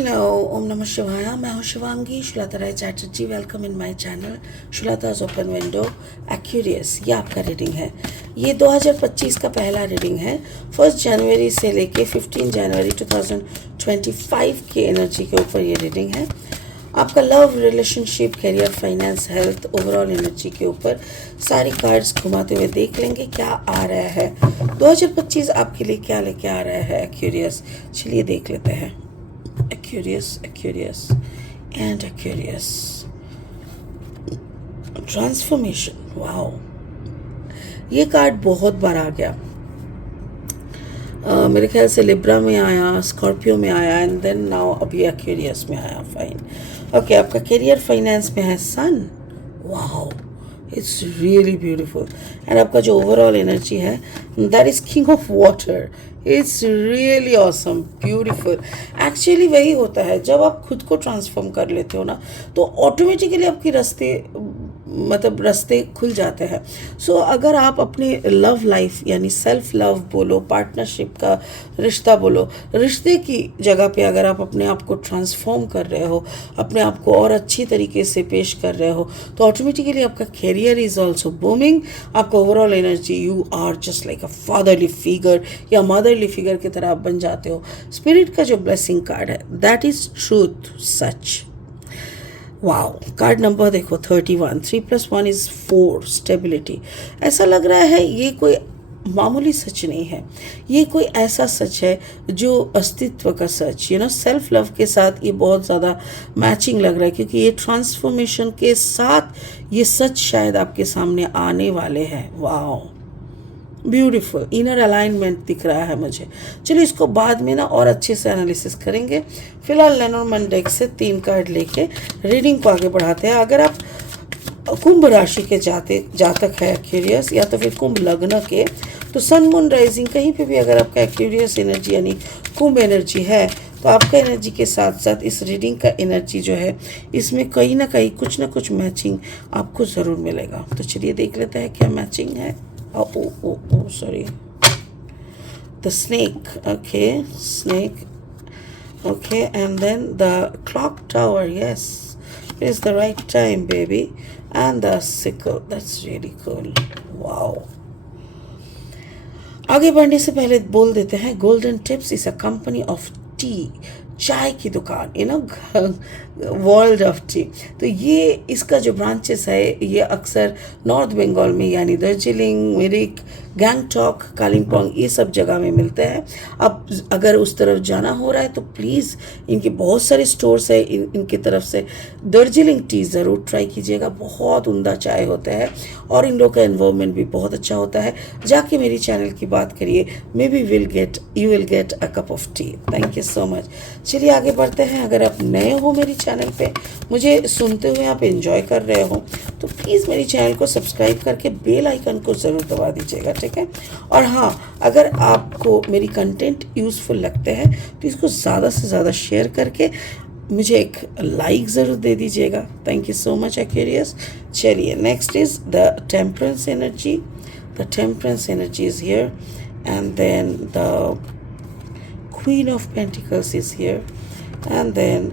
Hello, ओम नमः शिवाय। मैं हूँ Shivangi Shulta Rai Chatterjee. Welcome in my channel Shulta's open window Aquarius. ये आपका रीडिंग है। ये 2025 का पहला रीडिंग है। 1 जनवरी से लेके 15 जनवरी 2025 की एनर्जी के ऊपर ये रीडिंग है। आपका love, relationship, career, finance, health, overall energy के ऊपर सारी कार्ड्स घुमाते हुए देख लेंगे क्या आ रहा है 2025 आपके लिए, क्या लेके आ रहा है एक्यूरियस। चलिए देख लेते हैं। Aquarius, Aquarius, and Aquarius. Transformation. Wow. ये कार्ड बहुत बार आ गया। मेरे ख्याल से लिब्रा में आया, स्कॉर्पियो में आया, एंड देन नाउ अभी एक्वेरियस में आया। फाइन। ओके, आपका करियर फाइनेंस में है sun. Wow, it's really beautiful. And आपका जो ओवरऑल एनर्जी है that is king of water. It's really awesome, beautiful. Actually वही होता है जब आप खुद को ट्रांसफॉर्म कर लेते हो ना, तो ऑटोमेटिकली आपके रास्ते खुल जाते हैं। सो अगर आप अपने लव लाइफ यानी सेल्फ लव बोलो, पार्टनरशिप का रिश्ता बोलो, रिश्ते की जगह पे अगर आप अपने आप को ट्रांसफॉर्म कर रहे हो, अपने आप को और अच्छी तरीके से पेश कर रहे हो, तो ऑटोमेटिकली आपका कैरियर इज ऑल्सो बूमिंग। आपका overall energy, you are just like a fatherly figure या मदरली फिगर की तरह आप बन जाते हो। स्पिरिट का जो ब्लेसिंग कार्ड है दैट इज ट्रूथ, सच। वाओ, कार्ड नंबर देखो 31। 3+1 इज 4, स्टेबिलिटी। ऐसा लग रहा है ये कोई मामूली सच नहीं है, ये कोई ऐसा सच है जो अस्तित्व का सच, सेल्फ लव के साथ ये बहुत ज़्यादा मैचिंग लग रहा है, क्योंकि ये ट्रांसफॉर्मेशन के साथ ये सच शायद आपके सामने आने वाले हैं। वाओ, ब्यूटीफुल इनर अलाइनमेंट दिख रहा है मुझे। चलिए इसको बाद में ना और अच्छे से एनालिसिस करेंगे। फिलहाल लेनोर्मैन डेक से 3 कार्ड लेके रीडिंग को आगे बढ़ाते हैं। अगर आप कुंभ राशि के जातक है क्यूरियस, या तो फिर कुंभ लग्न के, तो सन मून राइजिंग कहीं पे भी अगर आपका क्यूरियस एनर्जी यानी कुंभ एनर्जी है, तो आपका एनर्जी के साथ साथ इस रीडिंग का एनर्जी जो है इसमें कहीं ना कहीं कुछ ना कुछ मैचिंग आपको ज़रूर मिलेगा। तो चलिए देख लेते हैं क्या मैचिंग है। Sorry. The snake. Okay, snake. Okay, and then the clock tower. Yes, it's the right time, baby. And the sickle. That's really cool. Wow. आगे बढ़ने से पहले बोल देते हैं, golden tips is a company of T, चाय की दुकान, वर्ल्ड ऑफ टी। तो ये इसका जो ब्रांचेस है ये अक्सर नॉर्थ बंगाल में यानी दार्जिलिंग, मिरिक, गैंगटॉक, कालिम्पोंग ये सब जगह में मिलते हैं। अब अगर उस तरफ जाना हो रहा है तो प्लीज़ इनके बहुत सारे स्टोर्स है, इनकी तरफ से दार्जिलिंग टी ज़रूर ट्राई कीजिएगा। बहुत उम्दा चाय होता है और इन लोग का एनवायरनमेंट भी बहुत अच्छा होता है। जाके मेरी चैनल की बात करिए, may be you will get a cup of T. Thank you so much. चलिए आगे बढ़ते हैं। अगर आप नए हो मेरी चैनल पे, मुझे सुनते हुए आप एंजॉय कर रहे हो, तो प्लीज़ मेरी चैनल को सब्सक्राइब करके बेल आइकन को ज़रूर दबा दीजिएगा, ठीक है। और हाँ, अगर आपको मेरी कंटेंट यूज़फुल लगते हैं तो इसको ज़्यादा से ज़्यादा शेयर करके मुझे एक लाइक ज़रूर दे दीजिएगा। Thank you so much Aquarius. चलिए next is the temperance energy. The temperance energy is here, and then the Queen of Pentacles is here, and then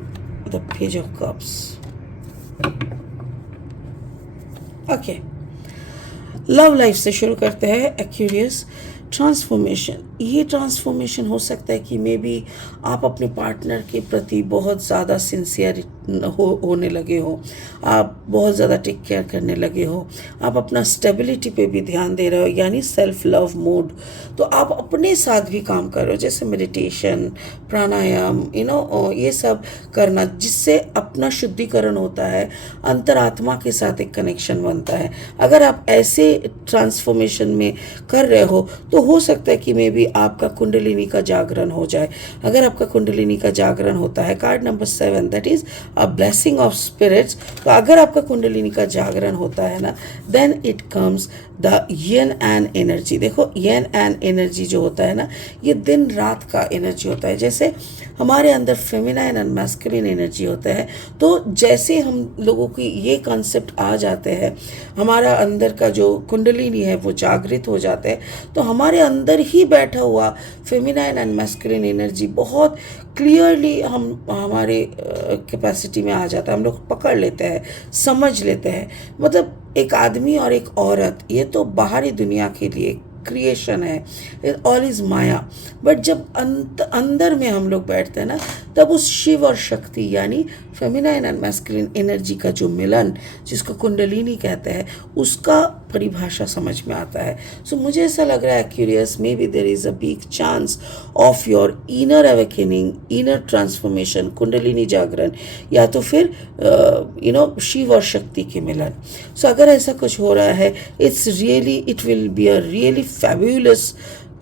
the Page of Cups. Okay, love life से शुरू करते हैं Aquarius. Transformation, ये transformation हो सकता है कि मे बी आप अपने पार्टनर के प्रति बहुत ज़्यादा सिंसियर होने लगे हो, आप बहुत ज़्यादा टेक केयर करने लगे हो, आप अपना स्टेबिलिटी पे भी ध्यान दे रहे हो यानी सेल्फ लव मोड। तो आप अपने साथ भी काम कर रहे हो, जैसे मेडिटेशन, प्राणायाम, ये सब करना, जिससे अपना शुद्धिकरण होता है, अंतरात्मा के साथ एक कनेक्शन बनता है। अगर आप ऐसे ट्रांसफॉर्मेशन में कर रहे हो तो हो सकता है कि मे बी आपका कुंडलिनी का जागरण हो जाए। अगर आपका कुंडलिनी का जागरण होता है, card number 7 that is a blessing of spirits. तो अगर आपका कुंडलिनी का जागरण होता है ना, then it comes the yin and energy. देखो येन एंड एनर्जी जो होता है ना, ये दिन रात का एनर्जी होता है। जैसे हमारे अंदर फेमिनाइन एंड मैस्कुलिन एनर्जी होता है, तो जैसे हम लोगों की ये कॉन्सेप्ट आ जाते हैं, हमारा अंदर का जो कुंडलिनी है वो जागृत हो जाता है, तो हमारे अंदर ही बैठा बैठा हुआ फेमिनाइन एंड मैस्कुलिन एनर्जी बहुत क्लियरली हमारे कैपेसिटी में आ जाता है, हम लोग पकड़ लेते हैं, समझ लेते हैं। मतलब एक आदमी और एक औरत, ये तो बाहरी दुनिया के लिए क्रिएशन है, ऑल इज माया। बट जब अंदर में हम लोग बैठते हैं ना, तब उस शिव और शक्ति यानी फेमिनाइन एंड मैस्कुलिन एनर्जी का जो मिलन, जिसको कुंडलिनी कहते हैं, उसका परिभाषा समझ में आता है। सो मुझे ऐसा लग रहा है Aquarius, may be there is a big chance of your inner awakening, inner transformation, kundalini जागरण, या तो फिर शिव और शक्ति के मिलन। सो अगर ऐसा कुछ हो रहा है, it will be a really fabulous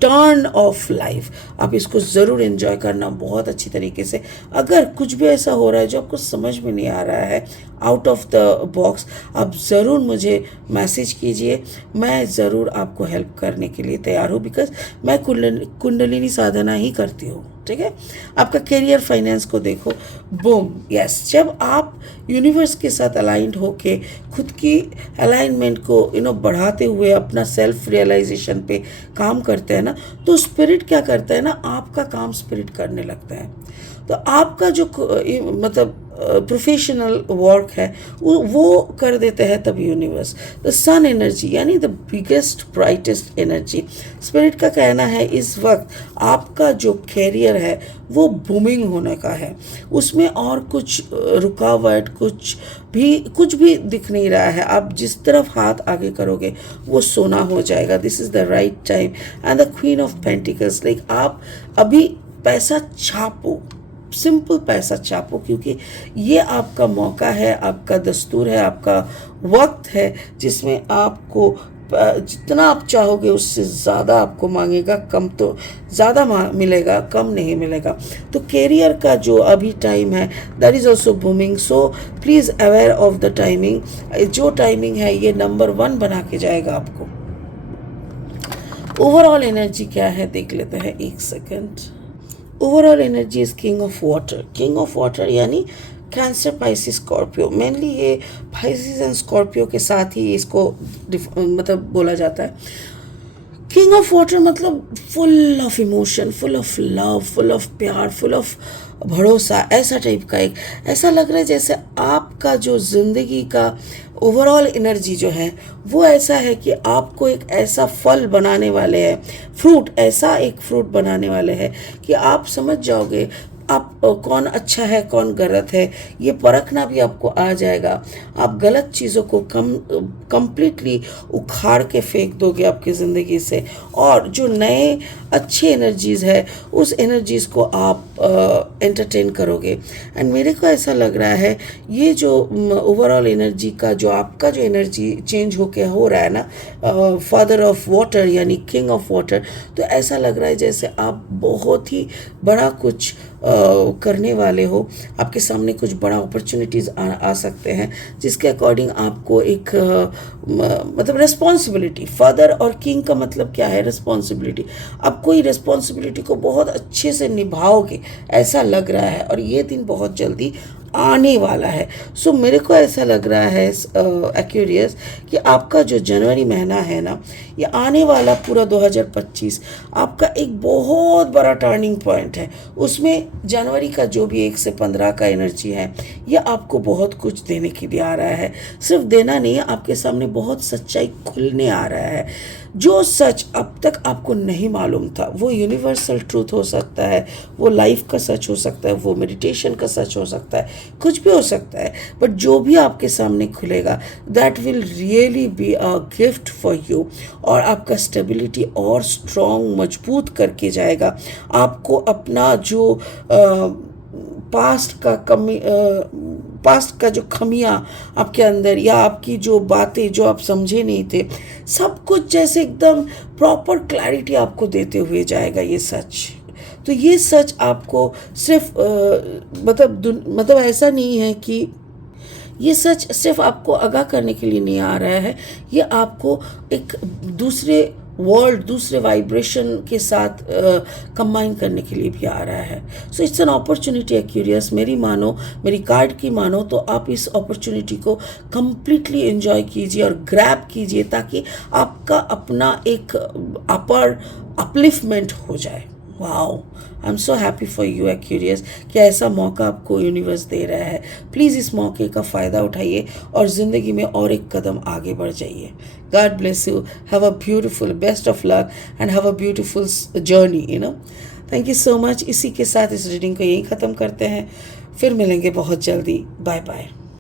turn off life. आप इसको ज़रूर एंजॉय करना बहुत अच्छी तरीके से। अगर कुछ भी ऐसा हो रहा है जो आपको समझ में नहीं आ रहा है, आउट ऑफ द बॉक्स, आप ज़रूर मुझे मैसेज कीजिए, मैं ज़रूर आपको हेल्प करने के लिए तैयार हूँ, बिकॉज मैं कुंडलिनी साधना ही करती हूँ। ठीक है, आपका करियर फाइनेंस को देखो, बूम, यस, जब आप यूनिवर्स के साथ अलाइंड होके खुद की अलाइनमेंट को बढ़ाते हुए अपना सेल्फ रियलाइजेशन पे काम करते हैं ना, तो स्पिरिट क्या करता है ना, आपका काम स्पिरिट करने लगता है। तो आपका जो मतलब प्रोफेशनल वर्क है वो कर देते हैं तब यूनिवर्स। द सन एनर्जी यानी the biggest brightest energy, spirit का कहना है इस वक्त आपका जो कैरियर है वो बूमिंग होने का है, उसमें और कुछ रुकावट कुछ भी दिख नहीं रहा है। आप जिस तरफ हाथ आगे करोगे वो सोना हो जाएगा। This is the right time and the queen of pentacles, like आप अभी पैसा छापो, सिंपल पैसा छापो, क्योंकि ये आपका मौका है, आपका दस्तूर है, आपका वक्त है, जिसमें आपको जितना आप चाहोगे उससे ज़्यादा आपको मांगेगा, कम तो ज़्यादा मिलेगा, कम नहीं मिलेगा। तो कैरियर का जो अभी टाइम है that is also booming, so please aware of the timing. जो टाइमिंग है ये नंबर 1 बना के जाएगा आपको। ओवरऑल एनर्जी क्या है देख लेते हैं, एक second. Overall energy is king of water. King of water यानी कैंसर, पाइसिस, स्कॉर्पियो। मेनली ये पाइसिस एंड स्कॉर्पियो के साथ ही इसको मतलब बोला जाता है। किंग ऑफ वाटर मतलब full of emotion, full of love, full of प्यार, फुल ऑफ भरोसा, ऐसा टाइप का एक ऐसा लग रहा है जैसे आपका जो ज़िंदगी का ओवरऑल एनर्जी जो है वो ऐसा है कि आपको एक ऐसा फल बनाने वाले हैं, ऐसा एक फ्रूट बनाने वाले हैं कि आप समझ जाओगे आप कौन अच्छा है कौन गलत है, ये परखना भी आपको आ जाएगा। आप गलत चीज़ों को कंप्लीटली उखाड़ के फेंक दोगे आपकी ज़िंदगी से, और जो नए अच्छे एनर्जीज़ है उस एनर्जीज़ को आप एंटरटेन करोगे। एंड मेरे को ऐसा लग रहा है ये जो ओवरऑल एनर्जी का जो आपका जो एनर्जी चेंज होके हो रहा है ना, फादर ऑफ वाटर यानी किंग ऑफ वाटर, तो ऐसा लग रहा है जैसे आप बहुत ही बड़ा कुछ करने वाले हो। आपके सामने कुछ बड़ा अपॉर्चुनिटीज़ आ सकते हैं, जिसके अकॉर्डिंग आपको एक मतलब रिस्पॉन्सिबिलिटी, फादर और किंग का मतलब क्या है, रिस्पॉन्सिबिलिटी। आप कोई रिस्पॉन्सिबिलिटी को बहुत अच्छे से निभाओगे ऐसा लग रहा है, और ये दिन बहुत जल्दी आने वाला है। सो मेरे को ऐसा लग रहा है एक्यूरियस कि आपका जो जनवरी महीना है ना, ये आने वाला पूरा 2025 आपका एक बहुत बड़ा टर्निंग पॉइंट है। उसमें जनवरी का जो भी 1 से 15 का एनर्जी है ये आपको बहुत कुछ देने के लिए आ रहा है। सिर्फ देना नहीं है, आपके सामने बहुत सच्चाई खुलने आ रहा है। जो सच अब तक आपको नहीं मालूम था वो यूनिवर्सल ट्रूथ हो सकता है, वो लाइफ का सच हो सकता है, वो मेडिटेशन का सच हो सकता है, कुछ भी हो सकता है। बट जो भी आपके सामने खुलेगा that will really be a gift for you, और आपका स्टेबिलिटी और स्ट्रॉन्ग मजबूत करके जाएगा। आपको अपना जो पास्ट का जो खमियां आपके अंदर, या आपकी जो बातें जो आप समझे नहीं थे, सब कुछ जैसे एकदम प्रॉपर क्लैरिटी आपको देते हुए जाएगा ये सच। तो ये सच आपको सिर्फ मतलब ऐसा नहीं है कि ये सच सिर्फ आपको आगाह करने के लिए नहीं आ रहा है, ये आपको एक दूसरे वर्ल्ड दूसरे वाइब्रेशन के साथ कंबाइन करने के लिए भी आ रहा है। So it's an opportunity Aquarius, मेरी मानो, मेरी कार्ड की मानो तो आप इस अपॉर्चुनिटी को कंप्लीटली एंजॉय कीजिए और ग्रैब कीजिए, ताकि आपका अपना एक अपर अपलिफ्टमेंट हो जाए। Wow, I am so happy for you Aquarius कि ऐसा मौका आपको यूनिवर्स दे रहा है। प्लीज़ इस मौके का फ़ायदा उठाइए और ज़िंदगी में और एक कदम आगे बढ़ जाइए। God bless you, have a beautiful, best of luck and have a beautiful journey, thank you so much. इसी के साथ इस रीडिंग को यहीं ख़त्म करते हैं, फिर मिलेंगे बहुत जल्दी। Bye bye.